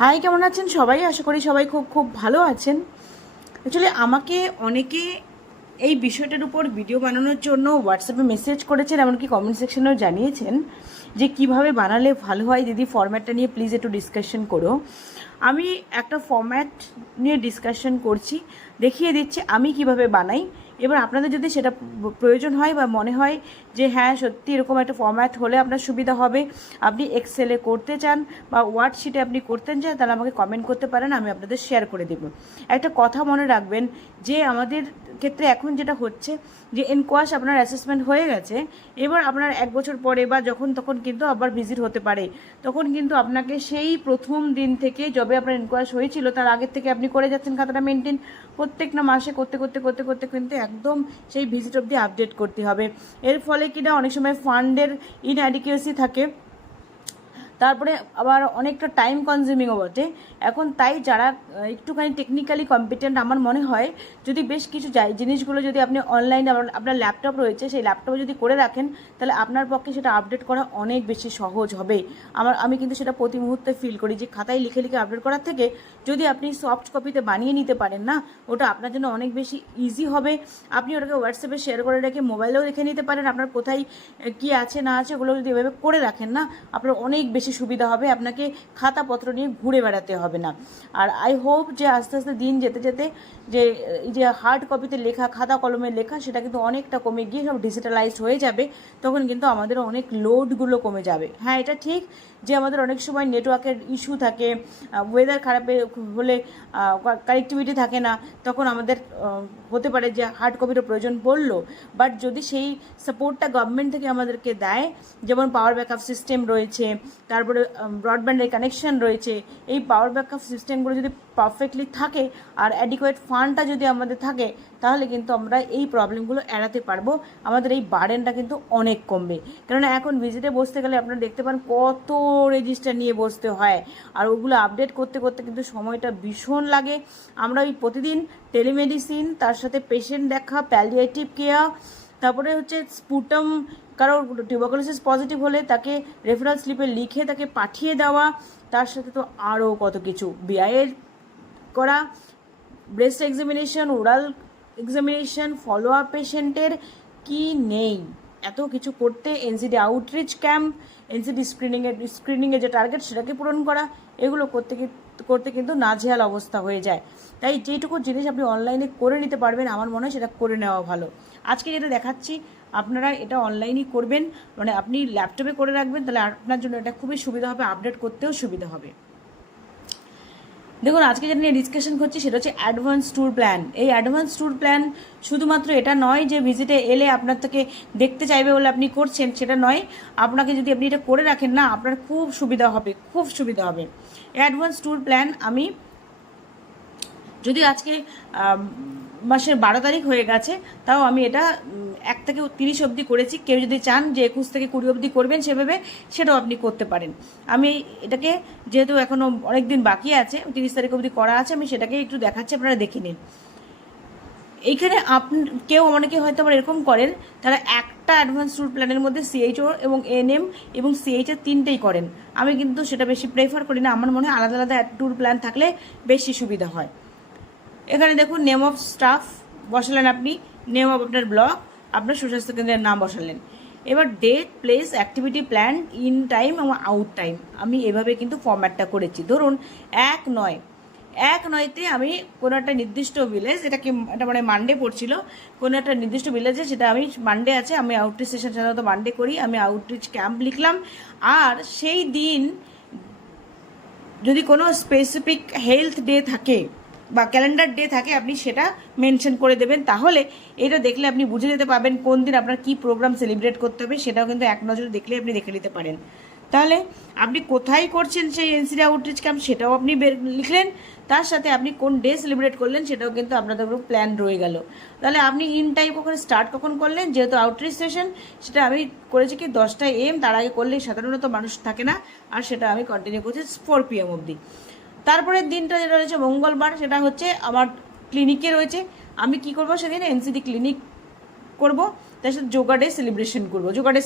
High, কেমন আছেন সবাই? আশা করি সবাই খুব খুব ভালো আছেন। অ্যাকচুয়ালি আমাকে অনেকে এই বিষয়টার উপর ভিডিও বানানোর জন্য হোয়াটসঅ্যাপে মেসেজ করেছেন, এমনকি কমেন্ট সেকশনেও জানিয়েছেন যে কিভাবে বানালে ভালো হয় দিদি, ফরম্যাটটা নিয়ে প্লিজ একটু ডিসকাশন করো। আমি একটা ফরম্যাট নিয়ে ডিসকাশন করছি, দেখিয়ে দিচ্ছি আমি কিভাবে বানাই। এবার আপনাদের যদি সেটা প্রয়োজন হয় বা মনে হয় যে হ্যাঁ সত্যি এরকম একটা ফরম্যাট হলে আপনার সুবিধা হবে, আপনি এক্সেলে করতে চান বা ওয়ার্ডশিটে আপনি করতে চান, তাহলে আমাকে কমেন্ট করতে পারেন, আমি আপনাদের শেয়ার করে দেবো। একটা কথা মনে রাখবেন যে আমাদের ক্ষেত্রে এখন যেটা হচ্ছে যে এনকোয়াশ আপনার অ্যাসেসমেন্ট হয়ে গেছে, এবার আপনার 1 বছর পরে বা যখন তখন কিন্তু আবার ভিজিট হতে পারে, তখন কিন্তু আপনাকে সেই প্রথম দিন থেকে যবে আপনার এনকোয়াশ হয়েছিল তার আগের থেকে আপনি করে যাচ্ছেন খাতাটা মেনটেন, প্রত্যেকটা মাসে করতে করতে করতে করতে কিন্তু একদম সেই ভিজিট অবধি আপডেট করতে হবে। এর ফলে কিনা অনেক সময় ফান্ডের ইনঅ্যাডিকুয়েসি থাকে, তারপরে আবার অনেকটা টাইম কনজিউমিংও বটে। এখন তাই যারা একটুখানি টেকনিক্যালি কম্পিটেন্ট, আমার মনে হয় যদি বেশ কিছু জিনিসগুলো যদি আপনি অনলাইনে আপনার ল্যাপটপ রয়েছে সেই ল্যাপটপে যদি করে রাখেন, তাহলে আপনার পক্ষে সেটা আপডেট করা অনেক বেশি সহজ হবে। আমি কিন্তু সেটা প্রতি মুহূর্তে ফিল করি যে খাতায় লিখে লিখে আপডেট করার থেকে যদি আপনি সফট কপিতে বানিয়ে নিতে পারেন না, ওটা আপনার জন্য অনেক বেশি ইজি হবে। আপনি ওটাকে হোয়াটসঅ্যাপে শেয়ার করে রেখে মোবাইলেও রেখে নিতে পারেন, আপনার কোথায় কী আছে না আছে ওগুলো যদি এভাবে করে রাখেন না, আপনার অনেক বেশি সুবিধা হবে, আপনাকে খাতাপত্র নিয়ে ঘুরে বেড়াতে হবে না। আর আই হোপ যে আস্তে আস্তে দিন যেতে যেতে যে এই যে হার্ড কপিতে লেখা, খাতা কলমে লেখা, সেটা কিন্তু অনেকটা কমে গিয়ে সব ডিজিটালাইজড হয়ে যাবে, তখন কিন্তু আমাদের অনেক লোডগুলো কমে যাবে। হ্যাঁ, এটা ঠিক যে আমাদের অনেক সময় নেটওয়ার্কের ইস্যু থাকে, ওয়েদার খারাপে হলে কানেক্টিভিটি থাকে না, তখন আমাদের হতে পারে যে হার্ড কপিরও প্রয়োজন পড়লো। বাট যদি সেই সাপোর্টটা গভর্নমেন্ট থেকে আমাদেরকে দেয়, যেমন পাওয়ার ব্যাকআপ সিস্টেম রয়েছে, তারপরে ব্রডব্যান্ডের কানেকশন রয়েছে, এই পাওয়ার ব্যাকআপ সিস্টেমগুলো যদি পারফেক্টলি থাকে আর অ্যাডিকুয়েট ফান্ডটা যদি আমাদের থাকে, তাহলে কিন্তু আমরা এই প্রবলেমগুলো এড়াতে পারবো, আমাদের এই বার্ডেনটা কিন্তু অনেক কমবে। কেননা এখন ভিজিটে বসতে গেলে আপনারা দেখতে পান কত রেজিস্টার নিয়ে বসতে হয়, আর ওগুলো আপডেট করতে করতে কিন্তু সময়টা ভীষণ লাগে। আমরা ওই প্রতিদিন টেলিমেডিসিন, তার সাথে পেশেন্ট দেখা, প্যালিয়েটিভ কেয়ার, তারপরে হচ্ছে স্পুটাম, কারো টিউবারকুলোসিস পজিটিভ হলে তাকে রেফারেল স্লিপে লিখে তাকে পাঠিয়ে দেওয়া, তার সাথে তো আরও কত কিছু বিআইএর করা, breast examination, oral examination, follow up পেশেন্টের কি নেই, এত কিছু করতে এনসিডি আউটরিচ ক্যাম্প, এনসিডি স্ক্রিনিংয়ের যে টার্গেট সেটাকে পূরণ করা, এগুলো করতে করতে কিন্তু নাজেহাল অবস্থা হয়ে যায়। তাই যেটুকু জিনিস আপনি অনলাইনে করে নিতে পারবেন, আমার মনে হয় সেটা করে নেওয়া ভালো। আজকে যেটা দেখাচ্ছি আপনারা এটা অনলাইনই করবেন, মানে আপনি ল্যাপটপে করে রাখবেন, তাহলে আপনার জন্য এটা খুবই সুবিধা হবে, আপডেট করতেও সুবিধা হবে। দেখুন, আজকে যেটা নিয়ে ডিসকাশন করছি সেটা হচ্ছে অ্যাডভান্স ট্যুর প্ল্যান। এই অ্যাডভান্স ট্যুর প্ল্যান শুধুমাত্র এটা নয় যে ভিজিটে এলে আপনার থেকে দেখতে চাইবে বলে আপনি করছেন, সেটা নয়। আপনাকে যদি আপনি এটা করে রাখেন না, আপনার খুব সুবিধা হবে, খুব সুবিধা হবে। অ্যাডভান্স ট্যুর প্ল্যান আমি যদি আজকে মাসের 12 তারিখ হয়ে গেছে, তাও আমি এটা 1 থেকে 30 অবধি করেছি। কেউ যদি চান যে 21 থেকে 20 অবধি করবেন সেভাবে, সেটাও আপনি করতে পারেন। আমি এটাকে যেহেতু এখনও অনেক দিন বাকি আছে, 30 তারিখ অবধি করা আছে, আমি সেটাকে একটু দেখাচ্ছি, আপনারা দেখে নিন। এইখানে কেউ অনেকে হয়তো আবার এরকম করেন, তারা একটা অ্যাডভান্স ট্যুর প্ল্যানের মধ্যে সিএইচও এবং এএনএম এবং সিএইচের 3টেই করেন। আমি কিন্তু সেটা বেশি প্রেফার করি না, আমার মনে হয় আলাদা আলাদা ট্যুর প্ল্যান থাকলে বেশি সুবিধা হয়। এখানে দেখুন, নেম অফ স্টাফ বসালেন আপনি, নেম অফ আপনার ব্লক, আপনার সুস্বাস্থ্য কেন্দ্রের নাম বসালেন। এবার date, place, activity plan, in time এবং আউট টাইম, আমি এভাবে কিন্তু ফরম্যাটটা করেছি। ধরুন 1/9 আমি কোনো একটা নির্দিষ্ট ভিলেজ, এটা মানে মানডে পড়ছিল, কোনো একটা নির্দিষ্ট ভিলেজে, সেটা আমি মানডে আছে, আমি আউটরিচ সেশন সাধারণত মানডে করি, আমি আউটরিচ ক্যাম্প লিখলাম। আর সেই দিন যদি কোনো স্পেসিফিক হেলথ ডে থাকে বা ক্যালেন্ডার ডে থাকে, আপনি সেটা মেনশন করে দেবেন, তাহলে এটা দেখলে আপনি বুঝে যেতে পারবেন কোন দিন আপনার কী প্রোগ্রাম সেলিব্রেট করতে হবে, সেটাও কিন্তু এক নজরে দেখলে আপনি দেখে নিতে পারেন। তাহলে আপনি কোথায় করছেন সেই এনসিডি আউটরিচ ক্যাম্প, সেটাও আপনি লিখলেন, তার সাথে আপনি কোন ডে সেলিব্রেট করলেন সেটাও কিন্তু আপনাদের প্ল্যান রয়ে গেল। তাহলে আপনি ইন টাইম কখন স্টার্ট কখন করলেন, যেহেতু আউটরিচ সেশন, সেটা আমি করেছি কি 10টা AM, তার আগে করলে সাধারণত মানুষ থাকে না, আর সেটা আমি কন্টিনিউ করছি 4 PM অবধি। তারপরের দিনটা যেটা রয়েছে মঙ্গলবার, সেটা হচ্ছে আমার ক্লিনিকে রয়েছে, আমি কি করব সেদিন এনসিডি ক্লিনিক করব, তার সাথে যোগা ডে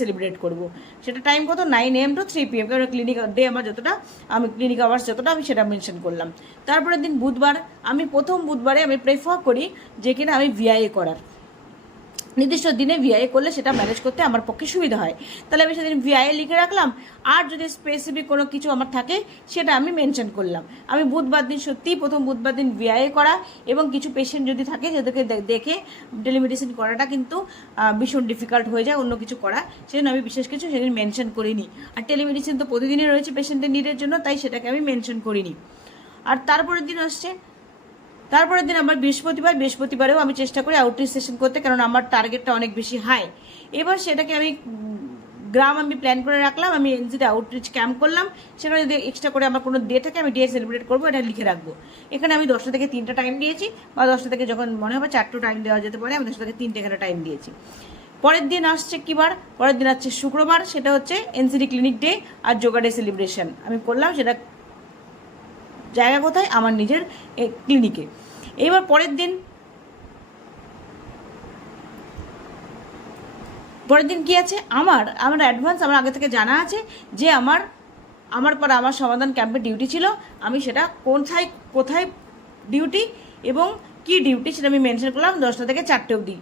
সেলিব্রেট করবো। সেটা টাইম কত, 9 AM to 3 PM, কারণ ক্লিনিক ডে আমার যতটা, আমি ক্লিনিক আওয়ার্স যতটা আমি সেটা মেনশন করলাম। তারপরের দিন বুধবার, আমি প্রথম বুধবারে আমি প্রেফার করি যে কিনা আমি ভিআইএ করার, নির্দিষ্ট দিনে ভিআইএ করলে সেটা ম্যানেজ করতে আমার পক্ষে সুবিধা হয়। তাহলে আমি সেদিন ভিআইএ লিখে রাখলাম, আর যদি স্পেসিফিক কোনো কিছু আমার থাকে সেটা আমি মেনশন করলাম। আমি বুধবার দিন সত্যিই প্রথম বুধবার দিন ভিআইএ করা, এবং কিছু পেশেন্ট যদি থাকে সেদেরকে দেখে টেলিমেডিসিন করাটা কিন্তু ভীষণ ডিফিকাল্ট হয়ে যায় অন্য কিছু করা, সেজন্য আমি বিশেষ কিছু সেদিন মেনশন করিনি। আর টেলিমেডিসিন তো প্রতিদিনই রয়েছে পেশেন্টের নিডের জন্য, তাই সেটাকে আমি মেনশন করিনি। আর তারপরের দিন আমার বৃহস্পতিবারেও আমি চেষ্টা করি আউটরিচ সেশন করতে, কারণ আমার টার্গেটটা অনেক বেশি হাই। এবার সেটাকে আমি গ্রাম আমি প্ল্যান করে রাখলাম, আমি এনজিতে আউটরিচ ক্যাম্প করলাম। সেখানে যদি এক্সট্রা করে আমার কোনো ডে থাকে আমি ডে সেলিব্রেট করবো, এটা লিখে রাখবো। এখানে আমি 10টা থেকে 3টা টাইম দিয়েছি, বা 10টা থেকে যখন মনে হবে 4টা টাইম দেওয়া যেতে পারে, আমি 10টা থেকে 3টে এখানে টাইম দিয়েছি। পরের দিন আসছে কি বার, পরের দিন আসছে শুক্রবার, সেটা হচ্ছে এনসিডি ক্লিনিক ডে আর যোগা ডে সেলিব্রেশন আমি করলাম। সেটা জায়গা কোথায়, আমার নিজের ক্লিনিকে। এইবার পরের দিন কি আছে, আমার অ্যাডভান্স আমার আগে থেকে জানা আছে যে আমার পর আমার সমাধান ক্যাম্পের ডিউটি ছিল, আমি সেটা কোথায় ডিউটি এবং কি ডিউটি সেটা আমি মেনশন করলাম 10টা থেকে 4টে অবধি।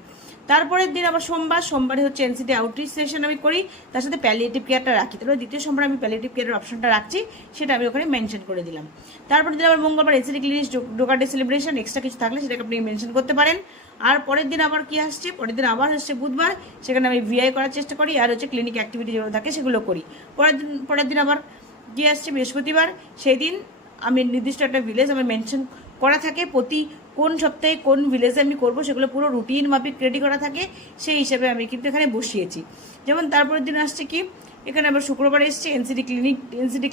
তারপরের দিন আবার সোমবারে হচ্ছে এনসিটি আউটরিচ সেশন আমি করি, তার সাথে প্যালিয়েটিভ কেয়ারটা রাখি। তারপরে দ্বিতীয় সোমবার আমি প্যালিয়েটিভ কেয়ারের অপশনটা রাখছি, সেটা আমি ওখানে মেনশন করে দিলাম। তারপরে দিন আবার মঙ্গলবার NCT clinic yoga day celebration, extra কিছু থাকলে সেটাকে আপনি মেনশন করতে পারেন। আর পরের দিন আবার কি আসছে, পরের দিন আবার আসছে বুধবার, সেখানে আমি ভিআই করার চেষ্টা করি, আর হচ্ছে ক্লিনিক অ্যাক্টিভিটি যেগুলো থাকে সেগুলো করি। পরের দিন আবার কি আসছে, বৃহস্পতিবার, সেই দিন আমি নির্দিষ্ট একটা ভিলেজ আমার মেনশন করা থাকে, প্রতি কোন সপ্তাহে কোন ভিলেজে আমি করবো সেগুলো পুরো রুটিন মাফিক রেডি করা থাকে, সেই হিসাবে আমি কিন্তু এখানে বসিয়েছি। যেমন তারপরের দিন আসছে কি, এখানে আবার শুক্রবার এসছে এনসিডি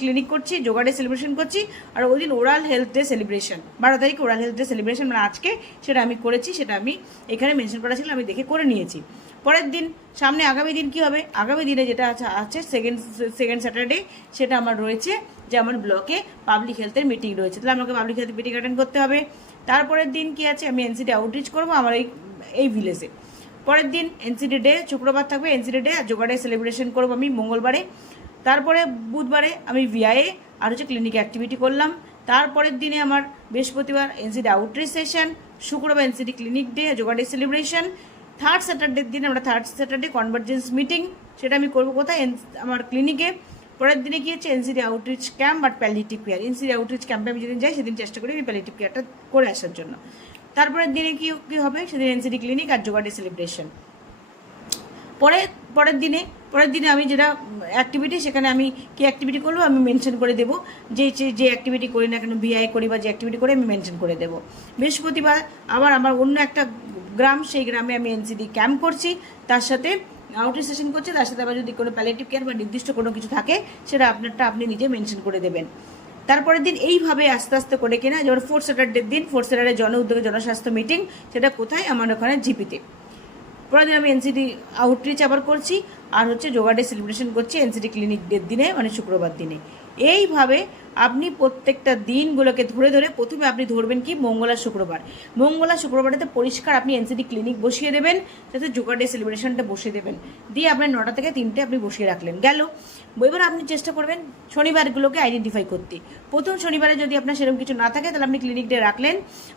ক্লিনিক করছি, যোগা ডে সেলিব্রেশন করছি, আর ওই দিন ওরাল হেলথ ডে সেলিব্রেশন, 12 তারিখ ওরাল হেলথ ডে সেলিব্রেশন, মানে আজকে সেটা আমি করেছি, সেটা আমি এখানে মেনশন করা ছিল, আমি দেখে করে নিয়েছি। পরের দিন সামনে আগামী দিন কি হবে, আগামী দিনে যেটা আছে সেকেন্ড স্যাটারডে, সেটা আমার রয়েছে যে আমার ব্লকে পাবলিক হেলথের মিটিং রয়েছে, তাহলে আমাকে পাবলিক হেলথ মিটিং অ্যাটেন্ড করতে হবে। তারপরের দিন কি আছে, আমি এনসিডি আউটরিচ করবো আমার এই ভিলেজে। পরের দিন এনসিডি ডে, শুক্রবার থাকবে এনসিডি ডে, আর যোগা ডে সেলিব্রেশন করবো আমি মঙ্গলবারে। তারপরে বুধবারে আমি ভিআইএ আর হচ্ছে ক্লিনিক অ্যাক্টিভিটি করলাম। তারপরের দিনে আমার বৃহস্পতিবার এনসিডি আউটরিচ সেশন, শুক্রবার NCD clinic day, yoga day celebration. Third স্যাটারডের দিন আমরা কনভার্জেন্স মিটিং, সেটা আমি করবো কোথায়, আমার ক্লিনিকে। পরের দিনে কি হচ্ছে, এনসিডি আউটরিচ ক্যাম্প আর প্যালিয়েটিভ কেয়ার। এনসিডি আউটরিচ ক্যাম্পে আমি যেদিন যাই সেদিন চেষ্টা করি আমি প্যালিয়েটিভ কেয়ারটা করে আসার জন্য। তারপরের দিনে কি হবে, সেদিন এনসিডি ক্লিনিক আর যোগা ডে সেলিব্রেশন। পরের দিনে আমি যেটা অ্যাক্টিভিটি, সেখানে আমি কি অ্যাক্টিভিটি করবো আমি মেনশন করে দেবো, যে অ্যাক্টিভিটি করি না কেন, ভিআই করি বা যে অ্যাক্টিভিটি করি আমি মেনশন করে দেবো। বৃহস্পতিবার আবার আমার অন্য একটা গ্রাম, সেই গ্রামে আমি এনসিডি ক্যাম্প করছি, তার সাথে আউটরিচ সেশন করছি, তার সাথে আবার যদি কোনো প্যালিয়েটিভ কেয়ার বা নির্দিষ্ট কোনো কিছু থাকে সেটা আপনি নিজে মেনশন করে দেবেন। তারপরের দিন এইভাবে আস্তে আস্তে করে কিনা, যেমন ফোর্থ স্যাটারডের দিন, ফোর্থ স্যাটারডে জন উদ্যোগে জনস্বাস্থ্য মিটিং, সেটা কোথায়, আমার ওখানে জিপিতে। পরের দিন আমি এনসিডি আউটরিচ আবার করছি, আর হচ্ছে যোগা ডে সেলিব্রেশন করছি এনসিডি ক্লিনিক ডের দিনে, মানে শুক্রবার দিনে। এইভাবে আপনি প্রত্যেকটা দিনগুলোকে ধরে প্রথমে আপনি ধরবেন কি, মঙ্গল আর শুক্রবারেতে পরিষ্কার আপনি এনসিডি ক্লিনিক বসিয়ে দেবেন, যাতে যোগা ডে সেলিব্রেশনটা বসিয়ে দেবেন, দিয়ে আপনার 9টা থেকে 3টে আপনি বসিয়ে রাখলেন, গেল। এবার আপনি চেষ্টা করবেন শনিবারগুলোকে আইডেন্টিফাই করতে। প্রথম শনিবারে যদি আপনার সেরকম কিছু না থাকে তাহলে আপনি ক্লিনিক ডে রাখলেন,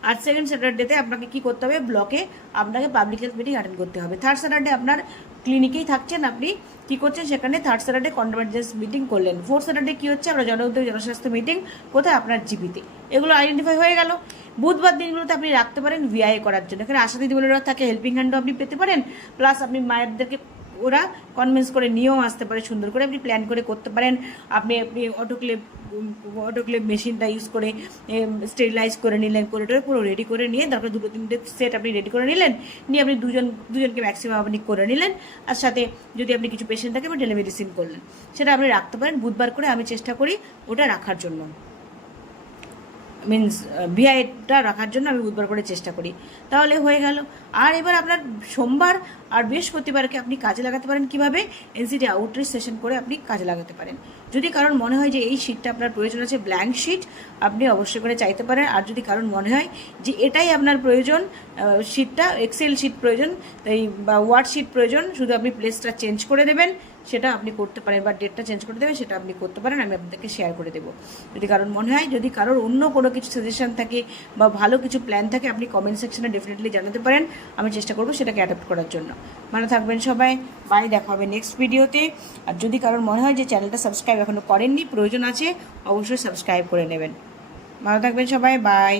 আর সেকেন্ড স্যাটারডেতে আপনাকে কি করতে হবে, ব্লকে আপনাকে পাবলিক হেলথ মিটিং অ্যাটেন্ড করতে হবে। থার্ড স্যাটারডে আপনার ক্লিনিকেই থাকছেন, আপনি কি করছেন, সেখানে থার্ড স্যাটারডে কনভার্জেন্স মিটিং করলেন। ফোর্থ স্যাটারডে কি হচ্ছে, আমরা জন উদ্যোগ জনস্বাস্থ্য মিটিং কোথায়, আপনার জিপিতে। এগুলো আইডেন্টিফাই হয়ে গেল। বুধবার দিনগুলোতে আপনি রাখতে পারেন ভিআইএ করার জন্য, এখানে আশা দিদিগুলোরা থাকে, হেল্পিং হ্যান্ডও আপনি পেতে পারেন, প্লাস আপনি মায়েরদেরকে ওরা কনভিন্স করে নিয়েও আসতে পারে, সুন্দর করে আপনি প্ল্যান করে করতে পারেন। আপনি অটোক্লেভ মেশিনটা ইউজ করে স্টেরিলাইজ করে নিলেন, করিডোরে পুরো রেডি করে নিয়ে, তারপরে 2-3টে সেট আপনি রেডি করে নিলেন, নিয়ে আপনি দুজনকে ম্যাক্সিমাম আপনি করে নিলেন, আর সাথে যদি আপনি কিছু পেশেন্ট থাকে বা টেলিমেডিসিন করলেন, সেটা আপনি রাখতে পারেন বুধবার করে। আমি চেষ্টা করি ওটা রাখার জন্য। মিনস ভিআইটা রাখার জন্য আমি বুধবার করে চেষ্টা করি, তাহলে হয়ে গেল। আর এবার আপনার সোমবার আর বৃহস্পতিবারকে আপনি কাজে লাগাতে পারেন কিভাবে, এনসিটি আউটরিচ সেশন করে আপনি কাজে লাগাতে পারেন। যদি কারণ মনে হয় যে এই শিটটা আপনার প্রয়োজন আছে, ব্ল্যাঙ্ক শিট, আপনি অবশ্যই করে চাইতে পারেন। আর যদি কারণ মনে হয় যে এটাই আপনার প্রয়োজন, শিটটা এক্সেল শিট প্রয়োজন, তাই বা ওয়ার্ড শিট প্রয়োজন, শুধু আপনি প্লেসটা চেঞ্জ করে দেবেন, সেটা আপনি করতে পারেন, বা ডেটটা চেঞ্জ করে দেবেন, সেটা আপনি করতে পারেন, আমি আপনাদেরকে শেয়ার করে দেবো যদি কারণ মনে হয়। যদি কারোর অন্য কোনো কিছু সাজেশন থাকে বা ভালো কিছু প্ল্যান থাকে, আপনি কমেন্ট সেকশনে ডেফিনেটলি জানাতে পারেন, আমি চেষ্টা করবো সেটাকে অ্যাডাপ্ট করার জন্য। ভালো থাকবেন সবাই, বাই, দেখা হবে নেক্সট ভিডিওতে। আর যদি কারোর মনে হয় যে চ্যানেলটা সাবস্ক্রাইব এখনও করেননি, প্রয়োজন আছে, অবশ্যই সাবস্ক্রাইব করে নেবেন। ভালো থাকবেন সবাই, বাই।